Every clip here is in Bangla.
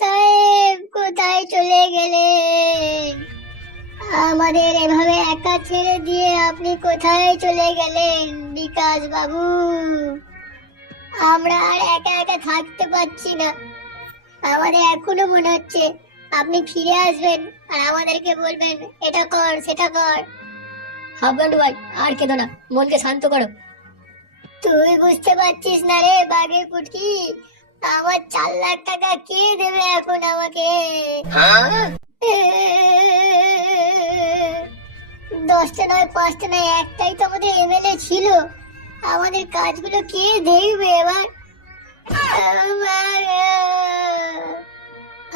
সাহেব কোথায় চলে গেলেন আমাদের এভাবে একা ছেড়ে দিয়ে আপনি কোথায় চলে গেলেন, বিকাশ বাবু? আমরা আর একা একা থাকতে পারছি না। আমাদের এখনও মনে হচ্ছে আপনি ফিরে আসবেন আর আমাদেরকে বলবেন, এটা কর, সেটা কর। হাবগান্ডু ভাই আর কেঁদো না, মনকে শান্ত করো। তুই বুঝতে পারছিস না রে বাঘের পুটকি আমার চার লাখ টাকা কে দেবে এখন আমাকে? দশটা নয় পাঁচটা নয় একটাই তো আমাদের এমএলএ ছিল। আমাদের কাজগুলো কে দেখবে এবার?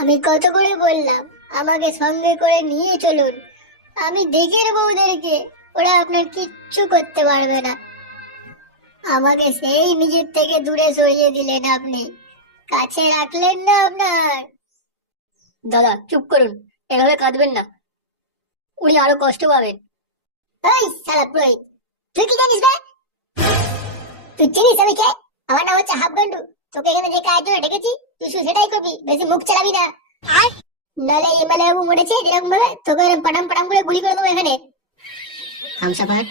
আমি কত করে বললাম আমাকে সঙ্গে করে নিয়ে চলুন। আমি দেখে নেব ওদেরকে ওরা আপনার কিচ্ছু করতে পারবে না। আমাকে সেই নিজের থেকে দূরে সরিয়ে দিলেন আপনি। কাছে রাখলেন না আপনার? দাদা চুপ করুন। এভাবে কাঁদবেন না। উনি আরও কষ্ট পাবেন। সালা তুই কি জানিস বে? তুই চিনিস আমি কে? আমার নাম হচ্ছে তোকে এখানে যে কাজ জন্য ডেকেছি তুই শুধু সেটাই করবি বেশি মুখ চালাবি না। নালে এমএলএ বাবু মরেছে যেরকম ভাবে তোকে এরকম পাটাম পাটাম করে গুলি করে দেবো এখানে। হামসাফার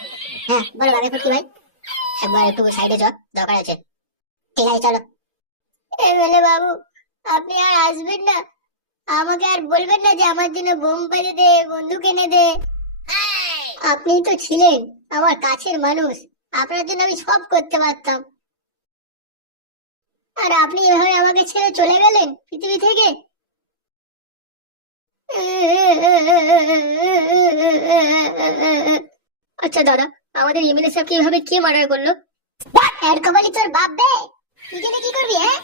হ্যাঁ বলো ফুটকি ভাই? একবার একটু সাইডে চ দরকার আছে। ঠিক আছে চলো। এমএলএ বাবু আপনি আর আসবেন না। আমাকে আর বলবেন না যে আমার জন্য বোম পেরে দে বন্দুক এনে দে। আপনি তো ছিলেন আমার কাছের মানুষ। আপনার জন্য আমি সব করতে পারতাম। আর আপনি এভাবে আমাকে ছেড়ে চলে গেলেন পৃথিবী থেকে? আচ্ছা দাদা আমাদের এমএলএ সাহেবকে এভাবে কে মার্ডার করল? এর কবালি তোর বাপ বে। জেনে কি করবি হ্যাঁ?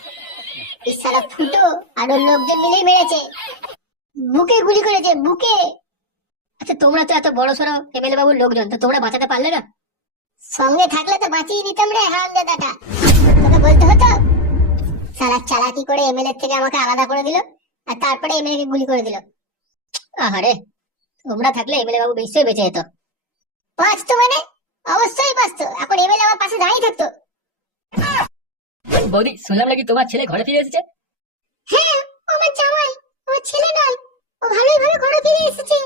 শালা ফুটো আর ওর লোকজন মিলেই মেরেছে। বুকে গুলি করেছে, বুকে। আচ্ছা তোমরা তো এত বড় সড়ো এমএলএ বাবুর লোকজন, তো তোমরা বাঁচাতে পারলে না? সঙ্গে থাকলে তো বাঁচিয়ে নিতাম রে হারামজাদাটা তোকে বলতে হতো? সারা চালাকি করে এমএলএ থেকে আমাকে আলাদা করে দিল, আর তারপরে এমএলএ কে গুলি করে দিল। আহারে, তোমরা থাকলে এমএলএ বাবু নিশ্চয়ই বেঁচে যেত। বাঁচতো মানে? অবশ্যই বাঁচতো। এখন এমএলএ আমার পাশে দাঁড়িয়ে থাকতো। বৌদি শুনলাম নাকি তোমার ছেলে ঘরে ফিরে এসেছে? হ্যাঁ আমার জামাই আমার ছেলে নয় ও ভালোই ভালো ঘরে ফিরে এসেছে।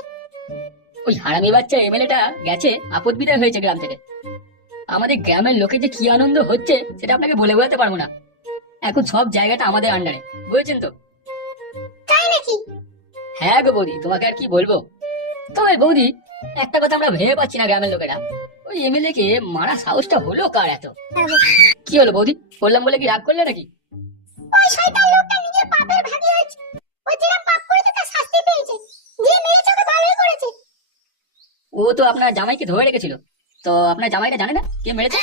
ওই হারামি বাচ্চা এমএলএটা গেছে আপদ বিদায় হয়েছে গ্রাম থেকে। আমাদের গ্রামের লোকে যে কি আনন্দ হচ্ছে সেটা আপনাকে বলে বোঝাতে পারব না। এখন সব জায়গাটা আমাদের আন্ডারে বুঝেছেন তো? তাই নাকি? হ্যাঁ গো বৌদি তোমাকে আর কি বলব? তবে বৌদি একটা কথা আমরা ভেবে পাচ্ছি না গ্রামের লোকেরা। ওই এমএলএ কে মারা সাহসটা হলো কার এত? কি হলো বৌদি? বললাম বলে কি রাগ করলে নাকি? ওই শয়তান লোকটা নিজের পাপের ভাগী হয়েছে। ও পাপ করেছে তার শাস্তি পেয়েছে। যে মেরেছে ভালোই করেছে। ও তো আপনার জামাইকে ধরে রেখেছিল। তো আপনার জামাইটা জানে না কে মেরেছে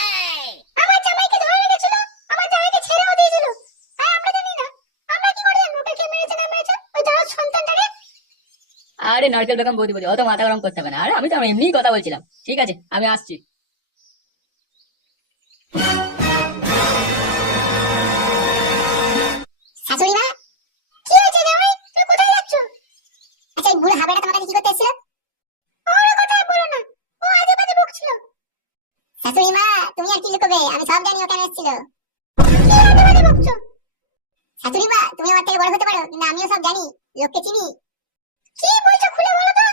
আমার জামাইকে ধরে রেখেছিল আমার জামাইকে ছেড়েও দিয়েছিল তাই আমরা জানি না আমরা কি করে জানব ওকে কে মেরেছে না মেরেছে ওই দশ সন্তানটাকে আরে নারকেল বেগম বৌদি বৌদি, অত মাথা গরম করতে হবে না। আরে আমি তো এমনিই কথা বলছিলাম। ঠিক আছে, আমি আসছি। আচ্ছা মা, তুমি আর কি আমি শাশুড়ি মা, তুমি আমার থেকে বড় হতে পারো, কিন্তু আমিও সব জানি, লোককে চিনি। কি বলছো, খুলে বলো তো?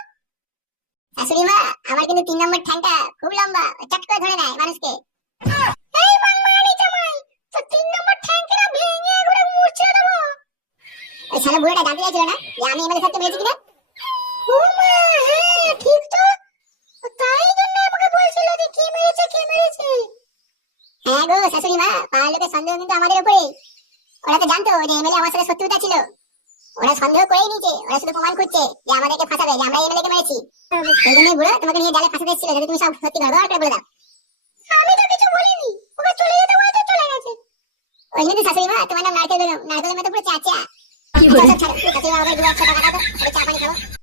শাশুড়ি মা, আমার কিন্তু তিন নম্বর ঠ্যাংটা খুব লম্বা, চট করে ধরে নেয় মানুষকে। তিন নম্বর যে আমি হ্যাঁ তাই জন্য আমাকে বলছিল হ্যাঁ গো, শাশুড়ি মা সন্দেহ কিন্তু আমাদের ওরা তো জানতো যে এমএলএ আমার সাথে শত্রুতা ছিল। ওরা সন্দেহ করেই নিয়েছে ওরা শুধু প্রমাণ করছে যে আমাদেরকে ফাঁসাবে যে আমরা এমএলএ কে মেরেছি। সেই জন্যই বুড়ো তোমাকে নিয়ে জালে ফাঁসাতে এসেছিল যাতে তুমি সব সত্যি ঘর আর করে বলে দাও। আমি তো কিছু বলিনি ওকে চলে যেতে বলেছে চলে গেছে। ওই জন্য শাশুড়ি মা তোমার নাম নারকেল বেগম নারকেলের মতো পুরো চাচা। কি ছাড়ো, শাশুড়ি মা, আমাকে দু একশো টাকা দাও চা পানি খাব।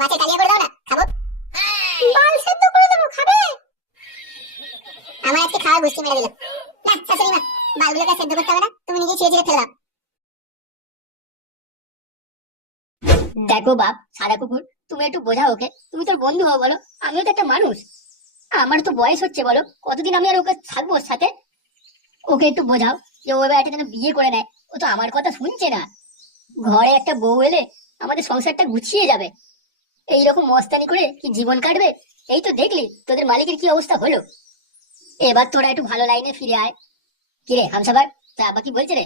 মাছের কালিয়া করে দাও না খাব? মাল সেদ্ধ করে দেবো খাবে? আমার আজকে গুষ্টি মেরে দিল। না শাশুড়ি মা বালগুলোকে সেদ্ধ করতে হবে না তুমি নিজে ছিঁড়ে ছিঁড়ে দেখো বাপ সাদা কুকুর তুমি একটু বোঝাও ওকে। তুমি তোর বন্ধু হও বলো আমিও তো একটা মানুষ। আমার তো বয়স হচ্ছে বলো কতদিন আমি আর ওকে থাকব ওর সাথে? ওকে একটু বোঝাও যে ও এবার একটা যেন বিয়ে করে নেয়। ও তো আমার কথা শুনছে না। ঘরে একটা বউ এলে আমাদের সংসারটা গুছিয়ে যাবে। এইরকম মস্তানি করে কি জীবন কাটবে? এই তো দেখলি তোদের মালিকের কি অবস্থা হলো? এবার তোরা একটু ভালো লাইনে ফিরে আয়। কিরে হামসাবার তা আব্বা কি বলছে রে?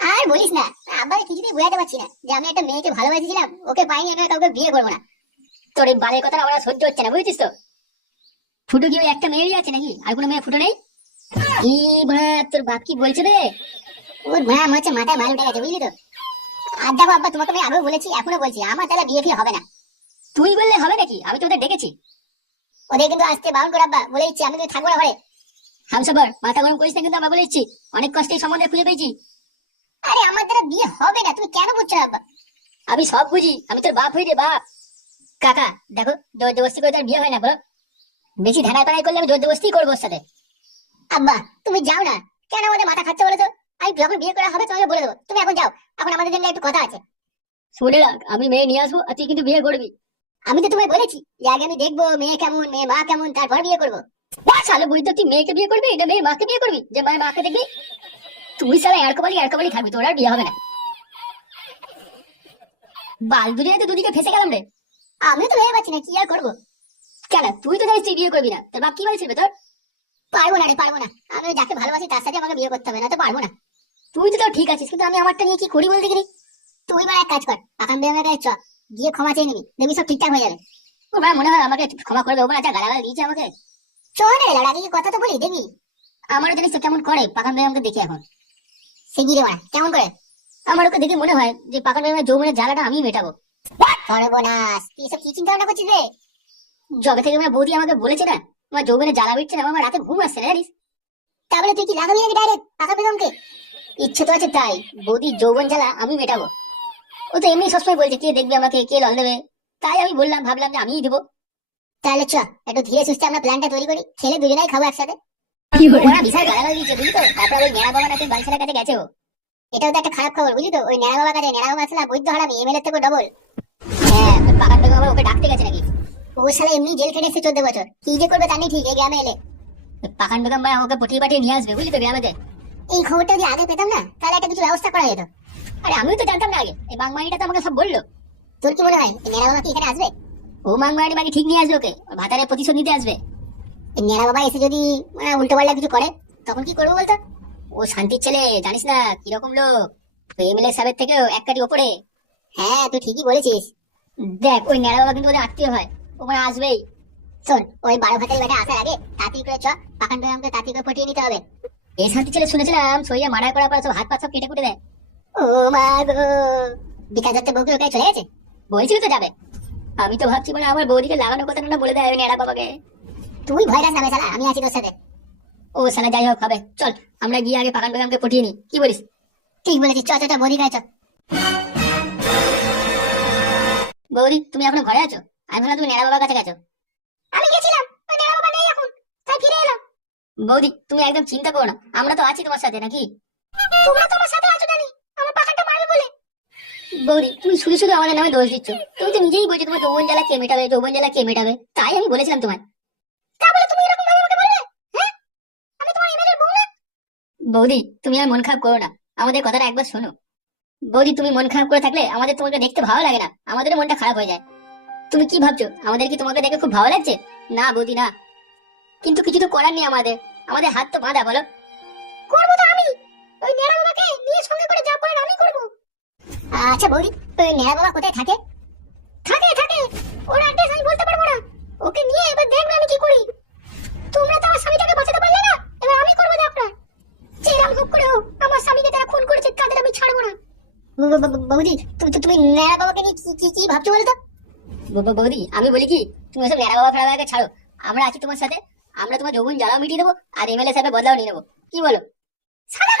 আর বলিস না আবার কিছুতেই বোঝাতে পারছি না যে আমি একটা মেয়েকে ভালোবাসিছিলাম ওকে পাইনি আমি কাউকে বিয়ে করব না। তোর এই বালের কথা আমার সহ্য হচ্ছে না বুঝেছিস তো? ফুটো কি ওই একটা মেয়েরই আছে নাকি? আর কোনো মেয়ে ফুটো নেই? ই ভাড়া তোর বাপ কি বলছে রে? ওর আমার হচ্ছে মাথায় মাল উঠে গেছে বুঝলি তো? আর দেখো আব্বা তোমাকে আমি আগেও বলেছি এখনও বলছি আমার তাহলে বিয়ে ফিয়ে হবে না। তুই বললে হবে নাকি? আমি তো ওদের ডেকেছি। ওদের কিন্তু আসতে বারণ করে আব্বা, বলে দিচ্ছি, আমি কিন্তু থাকব না ঘরে। হামসাবার মাথা গরম করিস না কিন্তু আমরা বলে দিচ্ছি, অনেক কষ্টে সম্বন্ধে খুঁজে পেয়েছি। আরে, আমার দ্বারা বিয়ে হবে না, তুমি কেন বলছো না আব্বা? আমি সব বুঝি, আমি তোর বাপ হই রে বাপ। কাকা, দেখো জোর জবস্তি করে তোর বিয়ে হয় না, বলো। বেশি ধ্যানা পাড়াই করলে আমি জোর জবস্তি করব ওর সাথে। আব্বা, তুমি যাও না। কেন আমাদের মাথা খাচ্ছে বলে তো? আমি যখন বিয়ে করা হবে তোমাকে বলে দেবো। তুমি এখন যাও, এখন আমাদের জন্য একটু কথা আছে। শুনে রাখ, আমি মেয়ে নিয়ে আসব আর তুই কিন্তু বিয়ে করবি। আমি তো তোমায় বলেছি, যে আগে আমি দেখব মেয়ে কেমন, মেয়ে মা কেমন, তারপর বিয়ে করব। সালে বুঝি তো তুই মেয়েকে বিয়ে করবি এটা মেয়ে মাকে বিয়ে করবি? যে মায়ের মাকে দেখবি? তুই সালা এরকবালি এরকবালি থাকবি, তোর আর বিয়ে হবে না। বাল দুদিনে তো দুদিকে ফেসে গেলাম রে। আমি তো ভেবে পাচ্ছি না, কি আর করব? কেন, তুই তো জানিস বিয়ে করবি না? তোর বাপ কি বলছিল তোর? পারব না রে, পারব না। আমি যাকে ভালোবাসি, তার সাথে আমাকে বিয়ে করতে হবে, না তো পারব না। তুই তো ঠিক আছিস, কিন্তু আমি আমারটা নিয়ে কি করি বলতে গেলি? তুই বা এক কাজ কর পাকান বেগমের কাছে চ। গিয়ে ক্ষমা চেয়ে নিবি। দেখবি সব ঠিকঠাক হয়ে যাবে। ওর ভাই মনে হয় আমাকে ক্ষমা করবে? ও না যা গালাগাল দিয়েছে আমাকে। চ রে লড়া কি কথা তো বলি? দেখবি? আমারও জানিস কেমন করে পাকান ভাই আমাকে দেখি এখন। সে গিয়ে মারা কেমন করে? আমার ওকে দেখে মনে হয় যে পাকান ভাই যৌবনের জ্বালাটা আমি মেটাবো। সর্বনাশ! তুই সব কি চিন্তা ভাবনা করছিস রে? জবে থেকে আমার বৌদি আমাকে বলেছে না আমার যৌবনে জ্বালা বিচ্ছে না আমার রাতে ঘুম আসছে না জানিস? তাহলে তুই কি লাগাবি নাকি ডাইরেক্ট পাকা বেগমকে? ইচ্ছে তো আছে তাই বৌদি যৌবন জ্বালা আমি মেটাবো। ও তো এমনি সবসময় বলছে কে দেখবে আমাকে কে লল দেবে? তাই আমি বললাম ভাবলাম যে আমিই দেবো। তাহলে চ একটু ধীরে সুস্থে আমরা প্ল্যানটা তৈরি করি খেলে দুজনেই খাব একসাথে। ওরা বিশাল গালাগাল দিচ্ছে বুঝলি তো? তারপর ওই নেড়া বাবা নাকি বালছেলার কাছে গেছে ও। এটাও তো একটা খারাপ খবর বুঝলি তো? ওই নেড়া বাবার কাছে নেড়া বাবা আসলে বৈদ্য হারামি এমএলএ থেকে ডবল হ্যাঁ আবার ওকে ডাকতে গেছে নাকি? ও শালা এমনি জেল খেটে এসেছে চোদ্দ বছর। কি যে করবে ঠিক এই গ্রামে এলে। ওই পাকান বেগম ভাই আমাকে পটিয়ে পাঠিয়ে নিয়ে আসবে বুঝলি তো গ্রামেতে? এই খবরটা যদি আগে পেতাম না তাহলে একটা কিছু ব্যবস্থা করা যেত। আরে, আমিও তো জানতাম না আগে। এই বাংমানিটা তো আমাকে সব বলল। তোর কি মনে হয় নেড়া বাবা কি এখানে আসবে? ও বাংমানি মাকে ঠিক নিয়ে আসবে ওকে ভাতারে প্রতিশোধ নিতে আসবে। নেড়া বাবা এসে যদি উল্টো পাল্টা কিছু করে, তখন কি করব বলতো? ও শান্তির ছেলে, জানিস না, কীরকম লোক। এমএলএ সাহেবের থেকেও এক কাটি ওপরে। হ্যাঁ তুই ঠিকই বলেছিস। দেখ, ওই নেড়া বাবা কিন্তু ওদের আত্মীয় হয়। ও মানে আসবেই। শোন, ওই বারো ভাতের বেটা আসার আগে তাড়াতাড়ি করে চ পাকান বেগমকে তাড়াতাড়ি করে ফটিয়ে নিতে হবে। এই শান্তি ছেলে শুনেছিলাম সইয়া মারা করার পর সব হাত পা সব কেটে কুটে দেয়। ও বিকাশ চলে গেছে? বলছিল তো যাবে। আমি তো ভাবছি মানে আমার বৌদিকে লাগানোর কথা না বলে দেয় বাবাকে। তুই ভয় না শালা আমি আছি তোর সাথে। ও সালা যাই হোক, হবে। চল, আমরা গিয়ে আগে পাকান পটিয়ে কি বলিস? ঠিক বলেছিস। বৌদি গায়ে বৌদি, তুমি এখনও ঘরে আছো? আমি ভাবলাম তুমি নেড়া বাবার কাছে গেছো। আমি গেছিলাম নেড়া বাবা নেই এখন। তাই ফিরে এলাম বৌদি, তুমি একদম চিন্তা করো না। আমরা তো আছি তোমার সাথে, নাকি? তোমরা তোমার সাথে আছো জানি আমার পাকানটা মারবে বলে বৌদি তুমি শুধু শুধু আমাদের নামে দোষ দিচ্ছ। তুমি তো নিজেই বলছো তোমার যৌবন জ্বালা কে মেটাবে, যৌবন জ্বালা কে মেটাবে? তাই আমি বলেছিলাম তোমায়। তা বলে, তুমি এরকম ভাবে আমাকে বললে? হ্যাঁ? আমি তোমার ইমেলের বউ না? বৌদি, তুমি আর মন খারাপ করো না। আমাদের কথাটা একবার শোনো। বৌদি, তুমি মন খারাপ করে থাকলে আমাদের তোমাকে দেখতে ভালো লাগে না। আমাদের মনটা খারাপ হয়ে যায়। তুমি কি ভাবছ? আমাদের কি তোমাকে দেখে খুব ভালো লাগছে? না, বৌদি, না। কিন্তু কিছু তো করার নেই আমাদের। আমাদের হাত তো বাঁধা, বলো। আচ্ছা বৌদি নেড়া বাবা কোথায় থাকে? থাকে থাকে। ওর অ্যাড্রেস আমি বলতে পারব না। ওকে নিয়ে এবার দেখবে আমি কি করি। তোমরা তো আমার স্বামীটাকে বাঁচাতে পারলে না। এবার আমি করব যা করার যেরাম হোক করে হোক, আমার স্বামীকে তারা খুন করেছে, তাদের আমি ছাড়বো না। বৌদি তুমি তুমি নেড়া বাবাকে নিয়ে কি কি ভাবছ বলতো বৌদি, আমি বলি কি, তুমি ওসব নেড়া বাবা ফেরা ছাড়ো। আমরা আছি তোমার সাথে। আমরা তোমার যৌবন জ্বালাও মিটিয়ে দেবো, আর এমএলএ সাহেবের বদলাও নিয়ে নেব। কি বলো? সারা